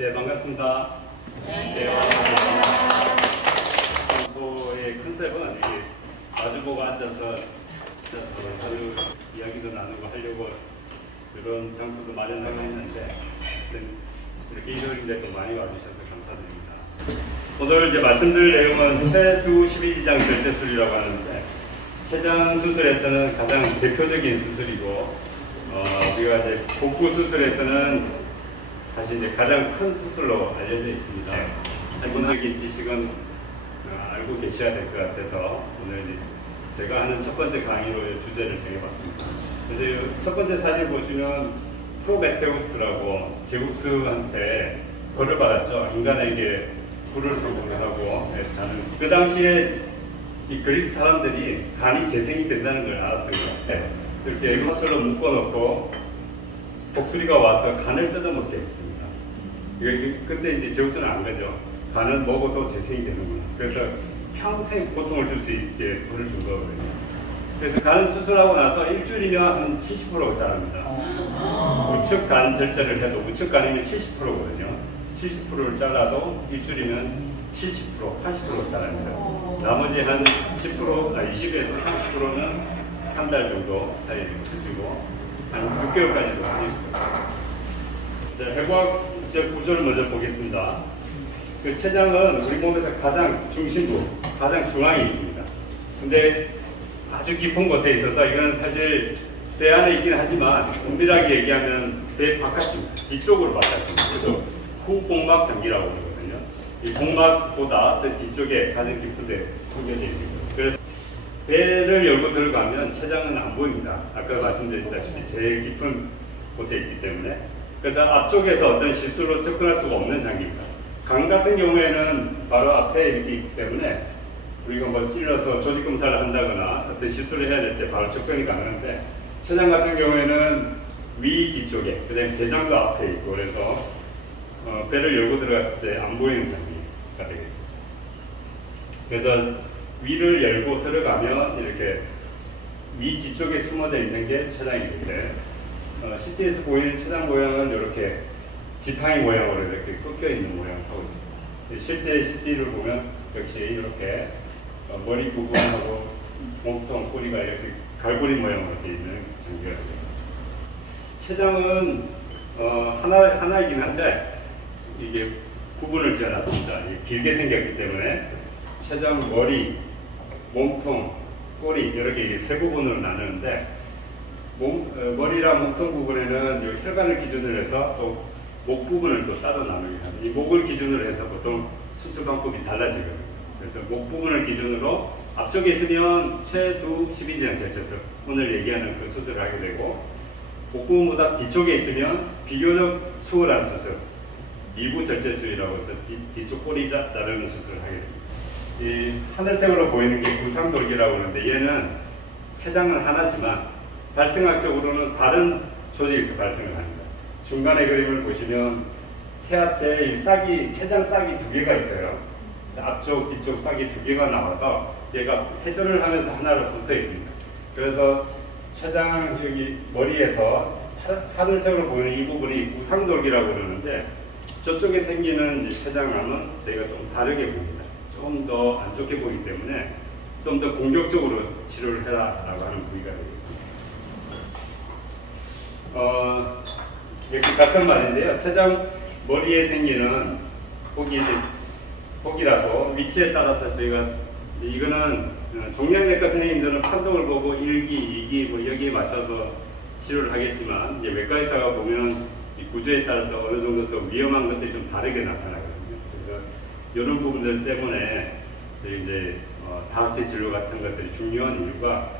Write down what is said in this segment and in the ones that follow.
네, 반갑습니다. 안녕하세요. 공부의 컨셉은 이게 마주보고 앉아서 서로 이야기도 나누고 하려고 그런 장소도 마련하고 있는데 이렇게 일요일인데 또 많이 와주셔서 감사드립니다. 오늘 이제 말씀드릴 내용은 체두 12지장 절제술이라고 하는데 췌장 수술에서는 가장 대표적인 수술이고 우리가 이제 복부 수술에서는 사실 이제 가장 큰 수술로 알려져 있습니다. 기본적인 지식은 알고 계셔야 될 것 같아서 오늘 이제 제가 하는 첫 번째 강의로 주제를 정해봤습니다. 이제 첫 번째 사진 보시면 프로메테우스라고 제우스한테 벌을 받았죠. 인간에게 불을 성공하고 자는. 그 당시에 이 그리스 사람들이 간이 재생이 된다는 걸 알았던 것 같아요. 이렇게 사슬로 묶어놓고 독수리가 와서 간을 뜯어먹게 했습니다. 그때 이제 제우스는 안 가죠. 간을 먹어도 재생이 되는구나. 그래서 평생 고통을 줄 수 있게 불을 준 거거든요. 그래서 간 수술하고 나서 일주일이면 한 70% 자랍니다. 우측 간 절제를 해도 우측 간이면 70%거든요. 70%를 잘라도 일주일이면 70%, 80% 자라면서 나머지 한 10%, 20에서 30%는 한 달 정도 사이에 커지고 한 6개월까지도 가질 수가 있습니다. 해부학 구조를 먼저 보겠습니다. 그 췌장은 우리 몸에서 가장 중심부, 가장 중앙에 있습니다. 근데 아주 깊은 곳에 있어서 이건 사실 배 안에 있긴 하지만 엄밀하게 얘기하면 배 바깥입니다. 뒤쪽으로 바깥입니다. 그래서 후복막 장기라고 그러거든요. 이 복막보다 더 뒤쪽에 가장 깊은 데 숨겨져 있는 거예요. 그래서 배를 열고 들어가면 췌장은 안 보입니다. 아까 말씀드렸다시피 제일 깊은 곳에 있기 때문에. 그래서 앞쪽에서 어떤 실수로 접근할 수가 없는 장기입니다. 간 같은 경우에는 바로 앞에 이렇게 있기 때문에 우리가 뭐 찔러서 조직 검사를 한다거나 어떤 실수를 해야 될 때 바로 접근이 가능한데 췌장 같은 경우에는 위 뒤쪽에, 그다음에 대장도 앞에 있고 그래서 배를 열고 들어갔을 때 안 보이는 장기가 되겠습니다. 그래서 위를 열고 들어가면 이렇게 위 뒤쪽에 숨어져 있는 게 췌장인데 CT에서 보이는 췌장 모양은 이렇게 지팡이 모양으로 이렇게 꺾여 있는 모양을 하고 있습니다. 실제 CT를 보면 역시 이렇게 머리 부분하고 몸통, 꼬리가 이렇게 갈고리 모양으로 되어 있는 장기가 되겠습니다. 췌장은 하나이긴 한데 이게 구분을 지어놨습니다. 길게 생겼기 때문에 췌장, 머리, 몸통, 꼬리 이렇게 세 부분으로 나누는데 머리랑 몸통 부분에는 혈관을 기준으로 해서 또 목 부분을 또 따로 나누게 합니다. 이 목을 기준으로 해서 보통 수술 방법이 달라지거든요. 그래서 목 부분을 기준으로 앞쪽에 있으면 체두 12지장 절제술, 오늘 얘기하는 그 수술을 하게 되고 목 부분보다 뒤쪽에 있으면 비교적 수월한 수술, 미부 절제술이라고 해서 뒤쪽 꼬리 자르는 수술을 하게 됩니다. 이 하늘색으로 보이는 게 구상돌기라고 하는데 얘는 췌장은 하나지만 발생학적으로는 다른 조직에서 발생을 합니다. 중간에 그림을 보시면 태아 때 췌장 싹이 두 개가 있어요. 앞쪽, 뒤쪽 싹이 두 개가 나와서 얘가 회전을 하면서 하나로 붙어 있습니다. 그래서 췌장 여기 머리에서 하늘색으로 보이는 이 부분이 구상돌기라고 그러는데 저쪽에 생기는 췌장암은 저희가 좀 다르게 봅니다. 좀 더 안 좋게 보이기 때문에 좀 더 공격적으로 치료를 해라라고 하는 부위가 되겠습니다. 이렇게 같은 말인데요. 췌장 머리에 생기는 폭이라도 위치에 따라서 저희가 이거는 종양내과 선생님들은 판독을 보고 1기, 2기 뭐 여기에 맞춰서 치료를 하겠지만 이제 외과 의사가 보면 이 구조에 따라서 어느 정도 또 위험한 것들이 좀 다르게 나타나거든요. 그래서 이런 부분들 때문에 저희 이제 다학제 진료 같은 것들이 중요한 이유가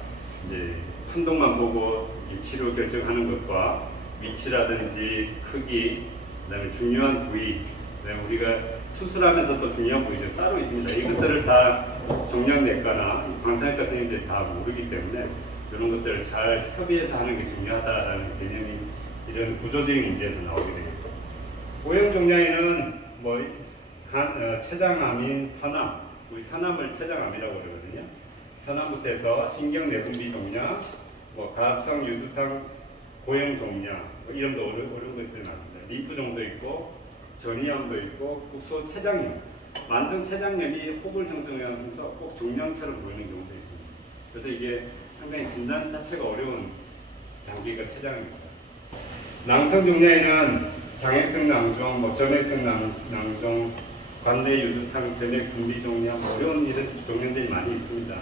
이제 판독만 보고 이 치료 결정하는 것과 위치라든지 크기, 그다음에 중요한 부위, 그다음에 우리가 수술하면서 또 중요한 부위들 따로 있습니다. 이것들을 다 종양내과나 방사내과 선생님들이 다 모르기 때문에 이런 것들을 잘 협의해서 하는 게 중요하다라는 개념이 이런 구조적인 문제에서 나오게 되겠습니다. 고형 종양에는 췌장암인 산암, 우리 산암을 췌장암이라고 그러거든요. 산암부터 해서 신경내분비 종양, 가성, 유두상, 고형 종양, 이름도 어려운 것들이 많습니다. 림프종도 있고 전이염도 있고 국소 췌장염, 만성 췌장염이 혹을 형성하면서 꼭 종양처럼 보이는 경우도 있습니다. 그래서 이게 상당히 진단 자체가 어려운 장기가 췌장입니다. 낭성 종양에는 장애성 낭종, 점액성 낭종, 관내 유두상, 점액 분비 종양, 어려운 이런 종양들이 많이 있습니다.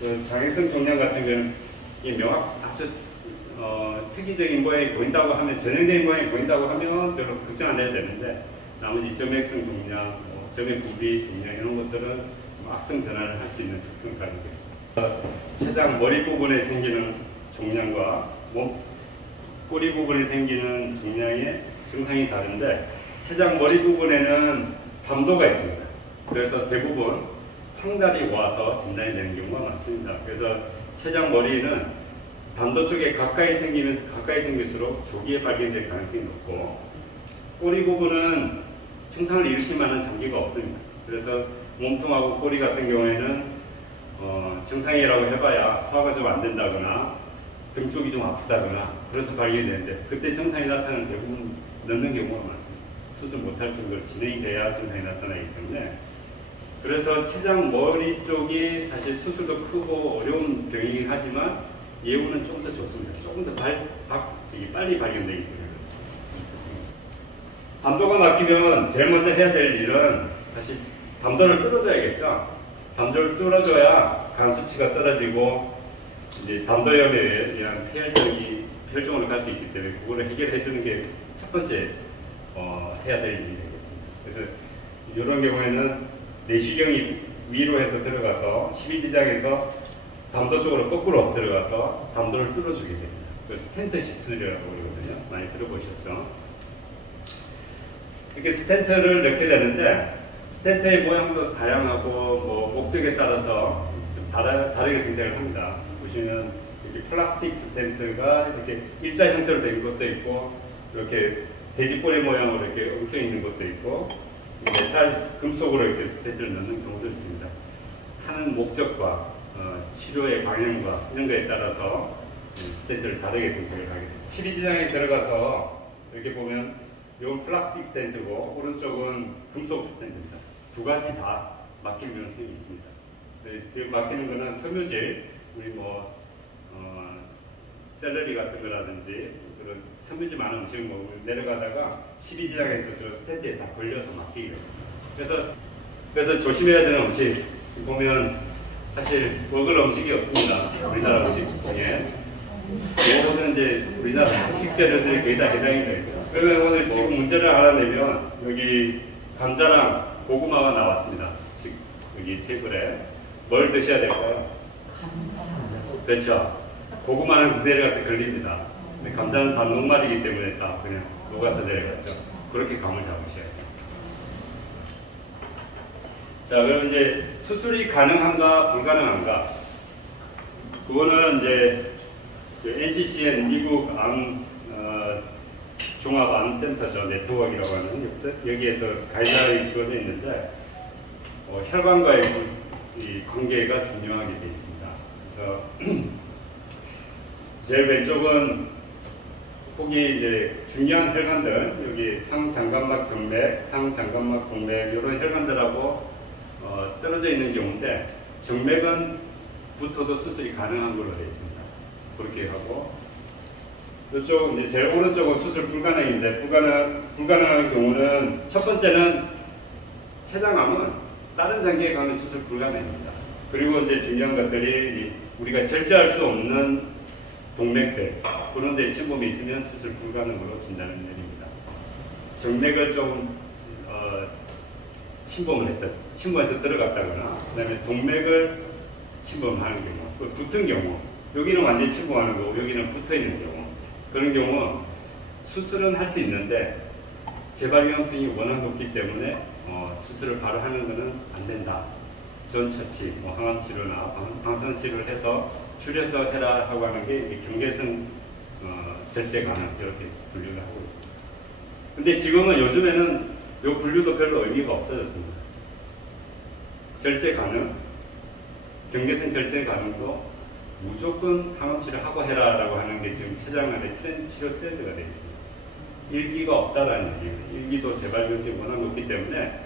그 장애성 종양 같은 경우는 이 아주 특이적인 모양이 보인다고 하면, 전형적인 모양이 보인다고 하면 별로 걱정 안 해야 되는데, 나머지 점액성 종양, 점액 분비 종양 이런 것들은 악성 전환을 할 수 있는 특성을 가지고 있습니다. 췌장 머리 부분에 생기는 종양과 꼬리 부분에 생기는 종양의 증상이 다른데, 췌장 머리 부분에는 담도가 있습니다. 그래서 대부분 황달이 와서 진단이 되는 경우가 많습니다. 그래서 췌장 머리는 담도 쪽에 가까이 생길수록 조기에 발견될 가능성이 높고, 꼬리 부분은 증상을 일으킬 만한 장기가 없습니다. 그래서 몸통하고 꼬리 같은 경우에는 증상이라고 해봐야 소화가 좀 안 된다거나 등 쪽이 좀 아프다거나 그래서 발견이 되는데, 그때 증상이 나타나는 대부분 넣는 경우가 많습니다. 수술 못할 정도로 진행이 돼야 증상이 나타나기 때문에, 그래서 췌장 머리 쪽이 사실 수술도 크고 어려운 병이긴 하지만 예후는 좀 더 좋습니다. 조금 더 빨리 발견되기 때문에 좋습니다. 담도가 막히면 제일 먼저 해야 될 일은 사실 담도를 뚫어줘야겠죠. 담도를 뚫어줘야 간 수치가 떨어지고 이제 담도염에 의한 폐혈증으로 갈 수 있기 때문에 그거를 해결해 주는 게 첫 번째 해야 될 일이 되겠습니다. 그래서 이런 경우에는 내시경이 위로 해서 들어가서 12지장에서 담도 쪽으로 거꾸로 들어가서 담도를 뚫어주게 됩니다. 그 스텐트 시술이라고 그러거든요. 많이 들어보셨죠? 이렇게 스텐트를 넣게 되는데, 스텐트의 모양도 다양하고 목적에 따라서 좀 다르게 생각을 합니다. 보시면 이렇게 플라스틱 스텐트가 이렇게 일자 형태로 된 것도 있고, 이렇게 돼지꼬리 모양으로 이렇게 엉켜 있는 것도 있고, 메탈 금속으로 이렇게 스텐트를 넣는 경우도 있습니다. 하는 목적과 치료의 방향과 이런 거에 따라서 스텐트를 다르게 선택을 하게 됩니다. 12지장에 들어가서 이렇게 보면 이건 플라스틱 스텐트고 오른쪽은 금속 스텐트입니다. 두 가지 다 막힐 위험성이 있습니다. 그 막히는 거는 섬유질, 우리 샐러리 같은 거라든지 그런 섬유질 많은 음식을 먹으면 내려가다가 12지장에서 저 스텐트에 다 걸려서 막히게 됩니다. 그래서 조심해야 되는 음식 보면 사실 먹을 음식이 없습니다. 우리나라 음식 중에. 모든 이제 우리나라 식재료들이 거의 다 해당이 돼요. 그러면 오늘 지금 문제를 알아내면 여기 감자랑 고구마가 나왔습니다. 여기 테이블에. 뭘 드셔야 될까요? 그렇죠. 고구마는 내려가서 걸립니다. 근데 감자는 다 녹말이기 때문에 다 그냥 녹아서 내려갔죠. 그렇게 감을 잡으셔야 돼요. 자, 그럼 이제 수술이 가능한가 불가능한가? 그거는 이제 NCCN 미국 종합암센터죠. 네트워크라고 하는 여기에서 가이드라인이 주어져 있는데 혈관과의 이 관계가 중요하게 되어 있습니다. 그래서 제일 왼쪽은 거기 이제 중요한 혈관들, 여기 상장관막 정맥, 상장관막 동맥 이런 혈관들하고 떨어져 있는 경우인데, 정맥은 붙어도 수술이 가능한 걸로 되어 있습니다. 그렇게 하고, 이쪽 이제 제일 오른쪽은 수술 불가능인데, 불가능한 경우는 첫 번째는 췌장암은 다른 장기에 가면 수술 불가능입니다. 그리고 이제 중요한 것들이 우리가 절제할 수 없는 동맥대, 그런 데 침범이 있으면 수술 불가능으로 진단을 내립니다. 정맥을 좀 침범해서 들어갔다거나, 그 다음에 동맥을 침범하는 경우, 붙은 경우, 여기는 완전히 침범하는 거고 여기는 붙어 있는 경우, 그런 경우 수술은 할 수 있는데 재발 위험성이 워낙 높기 때문에 수술을 바로 하는 것은 안 된다. 전 처치, 항암 치료나 방사선 치료를 해서 줄여서 해라 하고 하는 게 경계성 절제 가능 이렇게 분류를 하고 있습니다. 근데 지금은 요즘에는 이 분류도 별로 의미가 없어졌습니다. 절제 가능, 경계성 절제 가능도 무조건 항암 치료 하고 해라라고 하는 게 지금 췌장암의 치료 트렌드가 되어 있습니다. 일기가 없다라는 얘기예요. 일기도 재발견성이 워낙 높기 때문에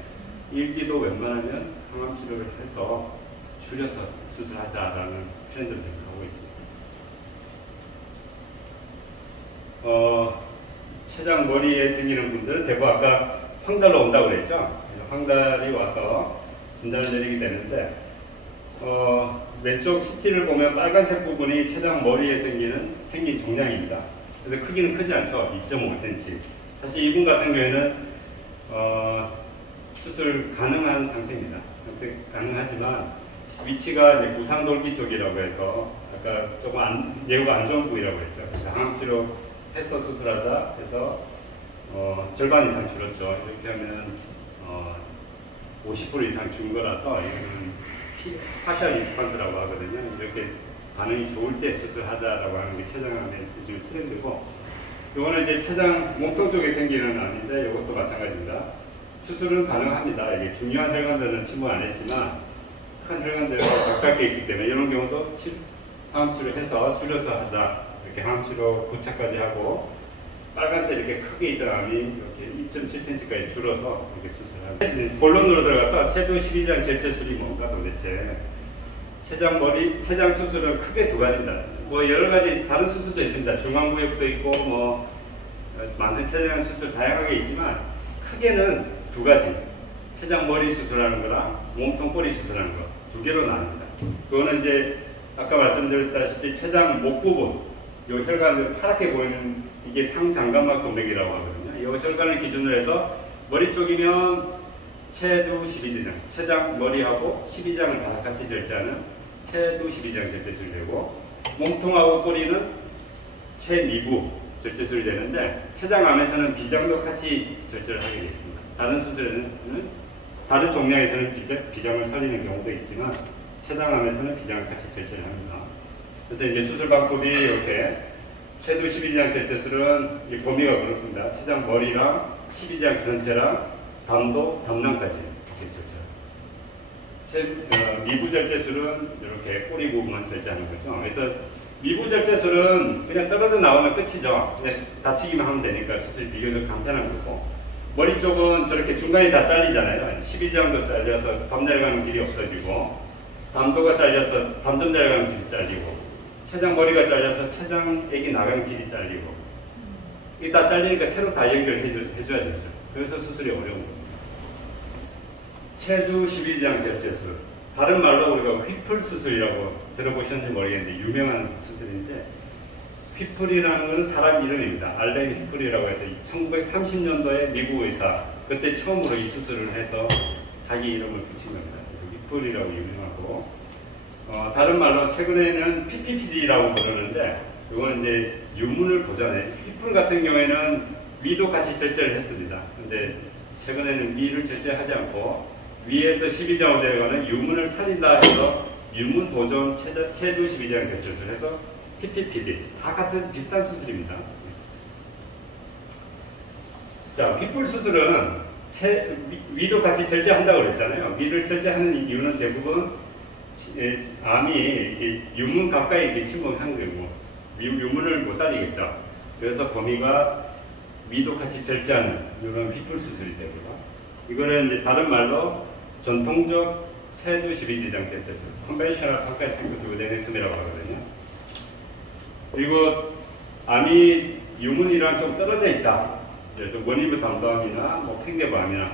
일기도 웬만하면 항암 치료를 해서 줄여서 수술하자라는 트렌드를 지금 하고 있습니다. 췌장 머리에 생기는 분들은 대부분 아까 황달로 온다고 그랬죠. 황달이 와서 진단을 내리게 되는데 왼쪽 CT를 보면 빨간색 부분이 췌장 머리에 생긴 종양입니다. 그래서 크기는 크지 않죠. 2.5cm. 사실 이분 같은 경우에는 수술 가능한 상태입니다. 가능하지만 위치가 이제 무상돌기 쪽이라고 해서 아까 조금 예후가 안 좋은 부위라고 했죠. 그래서 항암치료 해서 수술하자 해서 절반 이상 줄었죠. 이렇게 하면 50% 이상 준 거라서 이거는 파셜 리스판스라고 하거든요. 이렇게 반응이 좋을 때 수술하자라고 하는 게 췌장암의 요즘 트렌드고, 이거는 이제 췌장 몸통 쪽에 생기는 암인데 이것도 마찬가지입니다. 수술은 가능합니다. 이게 중요한 혈관들은 침몰 안 했지만 큰 혈관들과 가깝게 있기 때문에 이런 경우도 항암치료 해서 줄여서 하자, 이렇게 항암치료 고착까지 하고 빨간색 이렇게 크게 있던 암이 이렇게 2.7cm까지 줄어서 이렇게 수술합니다. 본론으로 들어가서 체부 12장 절제술이 뭔가 도대체. 췌장 수술은 크게 두 가지입니다. 뭐 여러 가지 다른 수술도 있습니다. 중앙구역도 있고 뭐 만성췌장 수술 다양하게 있지만 크게는 두 가지. 췌장 머리 수술하는 거랑 몸통 꼬리 수술하는 거 두 개로 나눕니다. 그거는 이제 아까 말씀드렸다시피 췌장 목 부분, 이 혈관을 파랗게 보이는 이게 상장관막 동맥이라고 하거든요. 이 혈관을 기준으로 해서 머리 쪽이면 체두 12지장, 췌장 머리하고 12장을 다 같이 절제하는 체두 12장 절제술이 되고, 몸통하고 꼬리는 체미부 절제술이 되는데 췌장암에서는 비장도 같이 절제를 하게 되어 있습니다. 다른 수술에는 다른 종양에서는 비장을 살리는 경우도 있지만 췌장암에서는 비장을 같이 절제를 합니다. 그래서 이제 수술 방법이 이렇게 체두 12장 절제술은 이 범위가 그렇습니다. 췌장 머리랑 12장 전체랑 담도, 담낭까지 이렇게 절제합니다. 미부 절제술은 이렇게 꼬리 부분만 절제하는 거죠. 그래서 미부 절제술은 그냥 떨어져 나오면 끝이죠. 근데 다치기만 하면 되니까 수술이 비교적 간단한 거고, 머리 쪽은 저렇게 중간이 다 잘리잖아요. 12장도 잘려서 담 내려가는 길이 없어지고, 담도가 잘려서 담점 내려가는 길이 잘리고, 췌장 머리가 잘려서 췌장액이 나가는 길이 잘리고, 이게 다 잘리니까 새로 다 연결해줘야 되죠. 그래서 수술이 어려운 겁니다. 체두 12장 절제술, 다른 말로 우리가 휘플 수술이라고 들어보셨는지 모르겠는데 유명한 수술인데, 휘플이라는 것은 사람 이름입니다. 알렌 휘플이라고 해서 1930년도에 미국 의사, 그때 처음으로 이 수술을 해서 자기 이름을 붙인 겁니다. 그래서 휘플이라고 유명하고, 다른 말로 최근에는 PPPD라고 부르는데, 이건 이제 유문을 보잖아요. 휘플 같은 경우에는 위도 같이 절제를 했습니다. 근데 최근에는 위를 절제하지 않고 위에서 12장으로 내려가는 유문을 살린다 해서 유문 도전 체두 12장 절제술 해서 PPPD, 다 같은 비슷한 수술입니다. 자, 휘플 수술은 위도 같이 절제한다고 그랬잖아요. 위를 절제하는 이유는 대부분 암이 유문 가까이 이렇게 침몰한 거고 유문을 못 살리겠죠. 그래서 범위가 위도 같이 절제하는 이런 휘플 수술이 되고요. 이거는 이제 다른 말로 전통적 체두 12지장 절제술, 컨벤셔널 가까이 탱크튜브네넥tom이라고 하거든요. 그리고 암이 유문이랑 좀 떨어져 있다. 그래서 원이브 담도암이나 뭐 팽개부암이나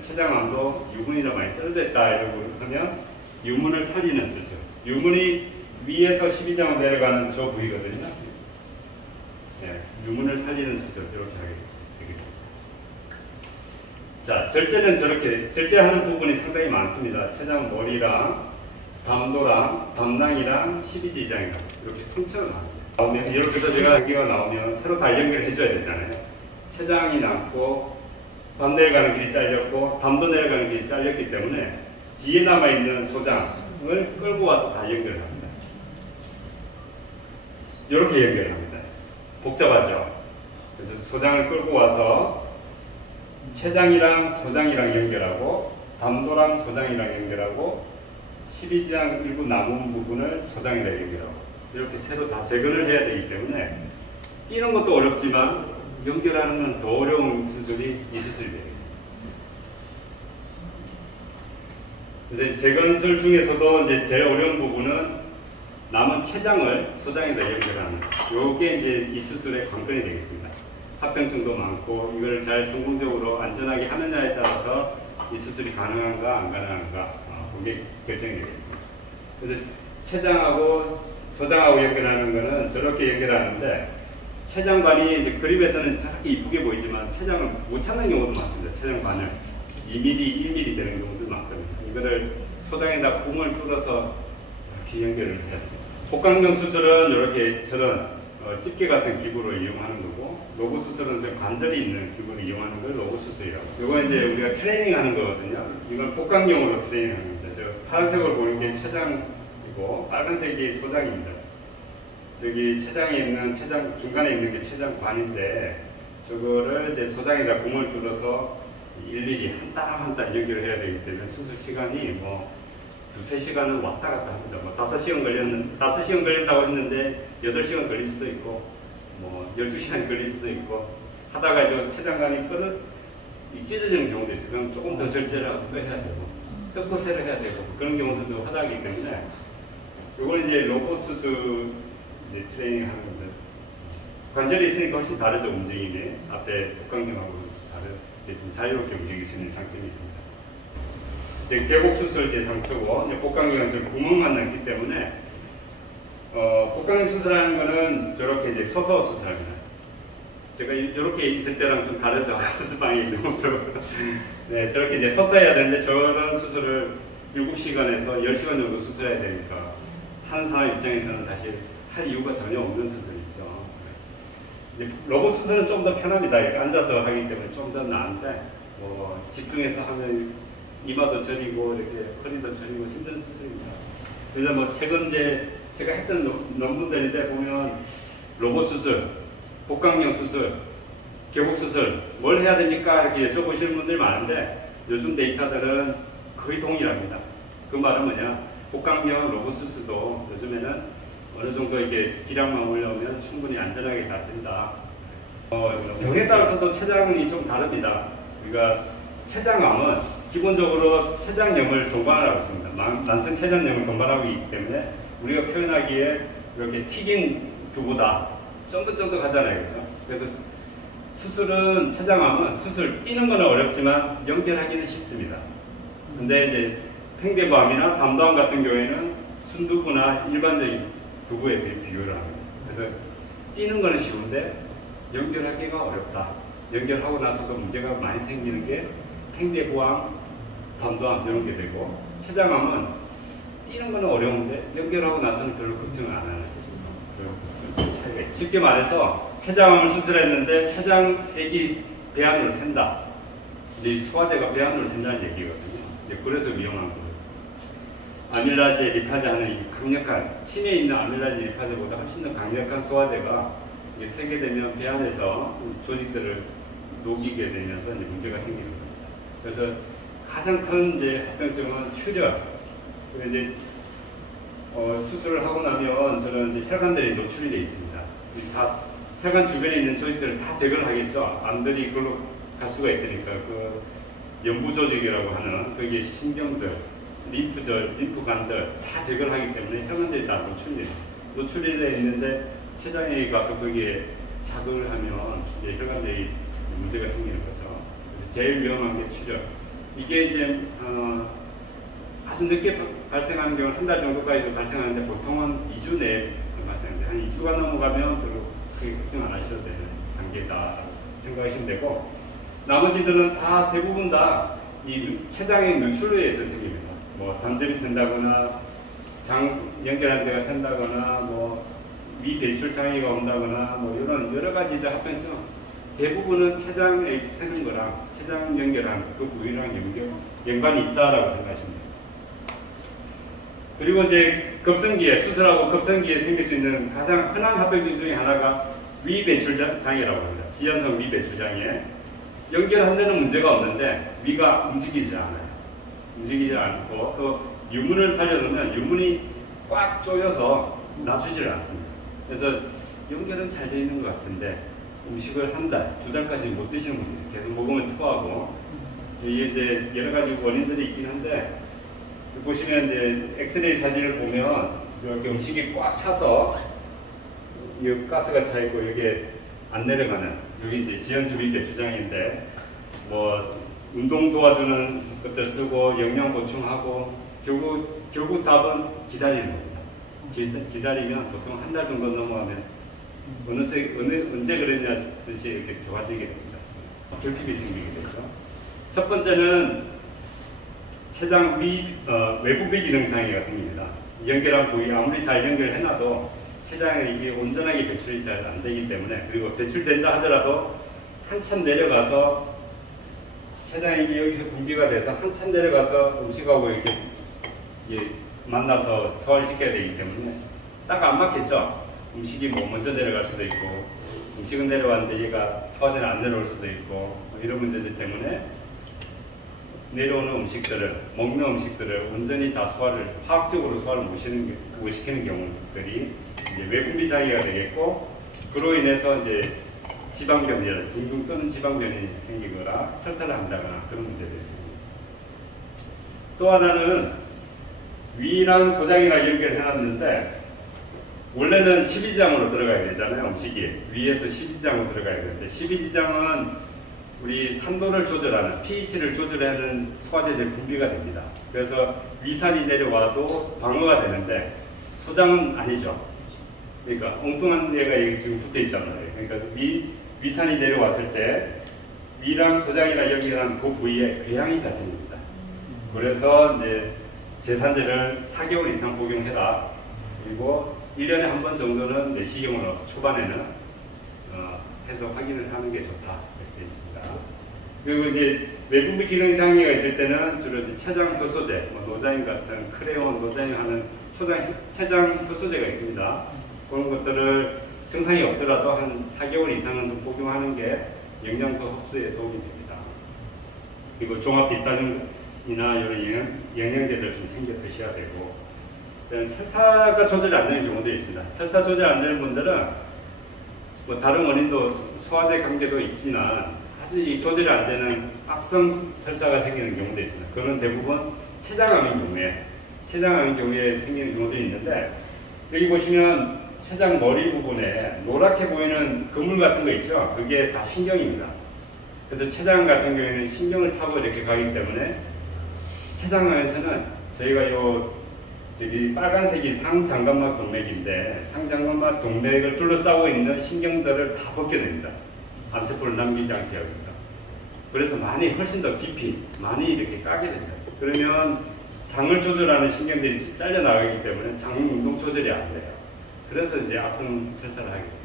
췌장암도 유문이랑 많이 떨어져 있다 이러고 하면 유문을 살리는 수술. 유문이 위에서 12장으로 내려가는 저 부위거든요. 네, 유문을 살리는 수술 이렇게 하게 되겠습니다. 자, 절제는 저렇게 절제하는 부분이 상당히 많습니다. 췌장 머리랑 담도랑 담낭이랑 12지장이랑 이렇게 통째로 나옵니다. 이렇게 해서 제가 여기가 나오면 서로 다 연결해줘야 되잖아요. 췌장이 남고 담 내려가는 길이 잘렸고 담도 내려가는 길이 잘렸기 때문에 뒤에 남아있는 소장을 끌고 와서 다 연결합니다. 이렇게 연결합니다. 복잡하죠? 그래서 소장을 끌고 와서 췌장이랑 소장이랑 연결하고 담도랑 소장이랑 연결하고 12지장 일부 남은 부분을 소장이랑 연결하고 이렇게 새로 다 재건을 해야 되기 때문에 끼는 것도 어렵지만 연결하는 건 더 어려운 수술이 이 수술이 되겠습니다. 근데 재건술 중에서도 이제 제일 어려운 부분은 남은 췌장을 소장에다 연결하는, 요게 이제 이 수술의 관건이 되겠습니다. 합병증도 많고 이걸 잘 성공적으로 안전하게 하느냐에 따라서 이 수술이 가능한가 안 가능한가, 그게 결정이 되겠습니다. 그래서 췌장하고 소장하고 연결하는 거는 저렇게 연결하는데, 췌장관이 이제 그림에서는 저렇게 이쁘게 보이지만 췌장을 못 찾는 경우도 많습니다. 췌장관을 2mm, 1mm 되는 경우도 많거든요. 이거를 소장에다 kum을 뚫어서 이렇게 연결을 해야 됩니다. 복강경 수술은 이렇게 저런 집게 같은 기구를 이용하는 거고, 로봇 수술은 저 관절이 있는 기구를 이용하는 걸 로봇 수술이라고. 이거 이제 우리가 트레이닝 하는 거거든요. 이건 복강경으로 트레이닝 하는 겁니다. 저 파란색으로 보이는 게 췌장이고 빨간색이 소장입니다. 저기 췌장에 있는 췌장 중간에 있는 게 췌장관인데, 저거를 이제 소장에다 kum을 뚫어서 일일이 한 땀 한 땀 연결을 해야 되기 때문에 수술 시간이 뭐 2~3시간은 왔다 갔다 합니다. 뭐 5시간 걸린다고 했는데 8시간 걸릴 수도 있고, 뭐 12시간 걸릴 수도 있고, 하다가 저 췌장관이 찢어지는 경우도 있어요. 그럼 조금 더 절제를 하고 또 해야 되고, 또 코세를 해야 되고, 그런 경우도 하다하기 때문에, 이걸 이제 로봇 수술 이제 트레이닝 하는 건데, 관절이 있으니까 훨씬 다르죠, 움직임이. 앞에 복강경하고 다르게 좀 자유롭게 움직일 수 있는 장점이 있습니다. 이제 계곡 수술 제 상처고, 복강경은 저 구멍만 남기 때문에, 복강경 수술하는 거는 저렇게 이제 서서 수술합니다. 제가 이렇게 있을 때랑 좀 다르죠. 수술방에 있는 모습. 네, 저렇게 이제 서서 해야 되는데, 저런 수술을 7시간에서 10시간 정도 수술해야 되니까, 하는 사람 입장에서는 사실 할 이유가 전혀 없는 수술이죠. 이제 로봇 수술은 좀 더 편합니다. 이렇게 앉아서 하기 때문에 좀 더 나은데, 뭐 집중해서 하면 이마도 저리고 이렇게 허리도 저리고 힘든 수술입니다. 그래서 뭐 최근 이제 제가 했던 논문들인데 보면 로봇 수술, 복강경 수술, 계곡 수술 뭘 해야 됩니까? 이렇게 여쭤보시는 분들이 많은데, 요즘 데이터들은 거의 동일합니다. 그 말은 뭐냐? 복강경 로봇 수술도 요즘에는 어느 정도 이렇게 기량만 올려오면 충분히 안전하게 다 된다. 병에 따라서도 췌장이 좀 다릅니다. 우리가 췌장암은 기본적으로 췌장염을 동반하고 있습니다. 만성 췌장염을 동반하고 있기 때문에 우리가 표현하기에 이렇게 튀긴 두부다, 쫀득쫀득 하잖아요. 그렇죠? 그래서 수술은, 췌장암은 수술 띄는 건 어렵지만 연결하기는 쉽습니다. 근데 이제 팽배암이나 담도암 같은 경우에는 순두부나 일반적인 두부에 대해 비교를 합니다. 그래서 띄는 거는 쉬운데 연결하기가 어렵다. 연결하고 나서도 문제가 많이 생기는 게 팽배부암, 담도암 이런 게 되고, 췌장암은 띄는 거는 어려운데 연결하고 나서는 별로 걱정을 안 하는 그런 차이가 있어요. 쉽게 말해서 췌장암을 수술했는데 췌장액이 배안으로 샌다. 이제 소화제가 배안으로 샌다는 얘기거든요. 그래서 위험한 거예요. 아밀라제, 리파제 하는 이 강력한, 침에 있는 아밀라제, 리파제보다 훨씬 더 강력한 소화제가 이게 세게 되면 배 안에서 조직들을 녹이게 되면서 이제 문제가 생깁니다. 그래서 가장 큰 이제 합병증은 출혈. 이제 수술을 하고 나면 저는 이제 혈관들이 노출이 되어 있습니다. 다 혈관 주변에 있는 조직들을 다 제거를 하겠죠. 암들이 그걸로 갈 수가 있으니까 그 연부 조직이라고 하는 그게 신경들, 림프절, 림프관들 다 제거를 하기 때문에 혈관들이 다 노출이 되어 있는데 췌장에 가서 거기에 자극을 하면 이제 혈관들이 문제가 생기는 거죠. 그래서 제일 위험한 게 출혈. 이게 이제 아주 늦게 발생하는 경우는 한 달 정도까지도 발생하는데 보통은 2주 내에 발생하는데 한 2주가 넘어가면 별로 크게 걱정 안 하셔도 되는 단계다 생각하시면 되고, 나머지들은 다 대부분 다 이 췌장의 누출로 해서 생깁니다. 뭐 담즙이 샌다거나 장 연결한 데가 샌다거나 뭐 위 배출 장애가 온다거나 뭐 이런 여러 가지들 합병증 대부분은 췌장에 새는 거랑 췌장 연결한 그 부위랑 연관이 있다라고 생각하시면 됩니다. 그리고 이제 급성기에 수술하고 급성기에 생길 수 있는 가장 흔한 합병증 중에 하나가 위 배출 장애라고 합니다. 지연성 위 배출 장애. 연결한 데는 문제가 없는데 위가 움직이지 않아요. 움직이지 않고 또 유문을 살려두면 유문이 꽉 조여서 놔주지를 않습니다. 그래서 연결은 잘 되어 있는 것 같은데 음식을 한 달, 2달까지 못 드시는 분들 계속 먹으면 토하고 이게 이제 여러 가지 원인들이 있긴 한데 보시면 이제 엑스레이 사진을 보면 이렇게 음식이 꽉 차서 이 가스가 차 있고 이게 안 내려가는 여기 이제 지연수비계 주장인데 뭐 운동 도와주는 것들 쓰고 영양 보충하고 결국 답은 기다리는 겁니다. 기다리면 보통 한 달 정도 넘어가면 언제 그랬냐 듯이 이렇게 좋아지게 됩니다. 결핍이 생기게 되죠. 첫 번째는 췌장 외부비 기능 장애가 생깁니다. 연결한 부위 아무리 잘 연결해놔도 췌장에 이게 온전하게 배출이 잘 안 되기 때문에 그리고 배출된다 하더라도 한참 내려가서 췌장이 여기서 분비가 돼서 한참 내려가서 음식하고 이렇게 만나서 소화시켜야 되기 때문에 딱 안 맞겠죠. 음식이 뭐 먼저 내려갈 수도 있고 음식은 내려왔는데 얘가 소화제는 안 내려올 수도 있고 뭐 이런 문제들 때문에 내려오는 음식들을 먹는 음식들을 온전히 다 화학적으로 소화를 못 시키는 경우들이 이제 외분비 장애가 되겠고 그로 인해서 이제 지방변이 둥둥 뜨는 지방변이 생기거나 설사를 한다거나 그런 문제도 있습니다. 또 하나는 위랑 소장이랑 연결해 놨는데 원래는 12지장으로 들어가야 되잖아요. 음식이 위에서 12지장으로 들어가야 되는데 12지장은 우리 산도를 조절하는 pH를 조절하는 소화제들 분비가 됩니다. 그래서 위산이 내려와도 방어가 되는데 소장은 아니죠. 그러니까 엉뚱한 애가 여기 지금 붙어 있단 말이에요. 그러니까 위산이 내려왔을 때 위랑 소장이랑 연결한 그 부위에 궤양이 자생입니다. 그래서 이제 제산제를 4개월 이상 복용해라. 그리고 1년에 한 번 정도는 내시경으로 초반에는 해서 확인을 하는 게 좋다 이렇게 있습니다. 그리고 이제 외분비 기능 장애가 있을 때는 주로 이제 췌장 효소제, 노자인 같은 크레온, 노자인 하는 췌장 효소제가 있습니다. 그런 것들을 증상이 없더라도 한 4개월 이상은 좀 복용하는 게 영양소 흡수에 도움이 됩니다. 그리고 종합 비타민이나 이런 영양제들 좀 챙겨 드셔야 되고, 설사가 조절이 안 되는 경우도 있습니다. 설사 조절 안 되는 분들은 뭐 다른 원인도 소화제 관계도 있지만 아주 이 조절이 안 되는 악성 설사가 생기는 경우도 있습니다. 그건 대부분 췌장암인 경우에 생기는 경우도 있는데, 여기 보시면 췌장 머리 부분에 노랗게 보이는 그물 같은 거 있죠? 그게 다 신경입니다. 그래서 췌장 같은 경우에는 신경을 타고 이렇게 가기 때문에 췌장암에서는 저희가 저기 빨간색이 상장관막 동맥인데 상장관막 동맥을 둘러싸고 있는 신경들을 다 벗겨냅니다. 암세포를 남기지 않게 하기 위해서. 그래서 훨씬 더 깊이 많이 이렇게 까게 됩니다. 그러면 장을 조절하는 신경들이 잘려나가기 때문에 장 운동 조절이 안 돼요. 그래서 이제 악성 설사를 하게 됩니다.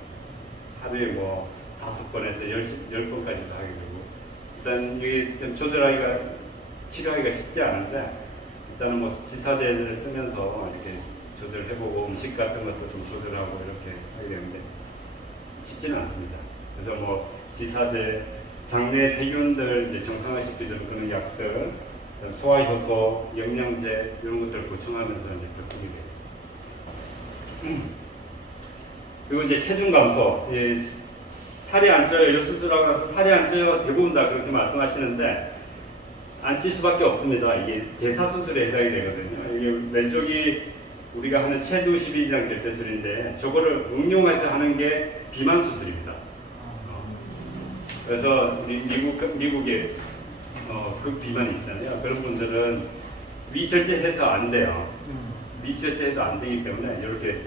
하루에 뭐 5번에서 10번까지도 하게 되고, 일단 이게 좀 치료하기가 쉽지 않은데, 일단은 뭐 지사제를 쓰면서 이렇게 조절해보고 음식 같은 것도 좀 조절하고 이렇게 하게 되는데 쉽지는 않습니다. 그래서 뭐 지사제, 장내 세균들 이제 정상화 시키는 그런 약들, 소화효소, 영양제 이런 것들을 보충하면서 이제 바꾸게 되겠습니다. 그리고 이제 체중 감소, 살이 안 쪄요. 이 수술하고 나서 살이 안 쪄요. 대부분 다 그렇게 말씀하시는데 안 찔 수밖에 없습니다. 이게 대사 수술에 해당이 되거든요. 이게 왼쪽이 우리가 하는 체두 12지장 결제술인데 저거를 응용해서 하는 게 비만 수술입니다. 그래서 우리 미국에 비만이 있잖아요. 그런 분들은 미절제해서 안 돼요. 미절제해도 안 되기 때문에 이렇게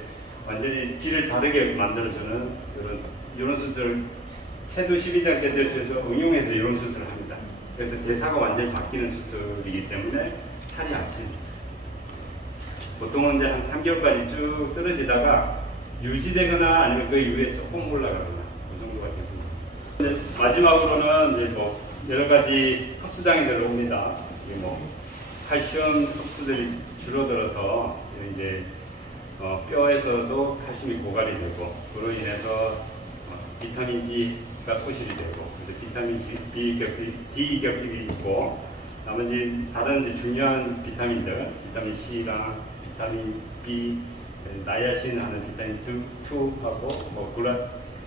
완전히 비를 다르게 만들어주는 이런 수술, 체두 12지장 결제술에서 응용해서 이런 수술을 합니다. 그래서 대사가 완전히 바뀌는 수술이기 때문에 살이 안 찝니다. 보통은 이제 한 3개월까지 쭉 떨어지다가 유지되거나 아니면 그 이후에 조금 올라가거나 그 정도가 됩니다. 마지막으로는 이제 뭐 여러 가지 흡수장애들 옵니다. 뭐 칼슘 흡수들이 줄어들어서 이제 뼈에서도 칼슘이 고갈이 되고, 그로 인해서 비타민 B가 소실이 되고, 그래서 비타민 D 결핍이 있고, 나머지 다른 이제 중요한 비타민들, 비타민 C랑 비타민 B, 나야신 하는 비타민 2하고 뭐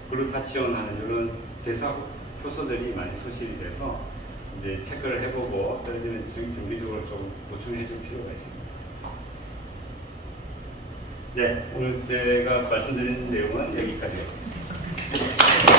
글루타치온하는 이런 대사 효소들이 많이 소실이 돼서 이제 체크를 해보고 떨어지면 정기적으로 좀 보충해줄 필요가 있습니다. 네, 오늘 제가 말씀드린 내용은 여기까지입니다.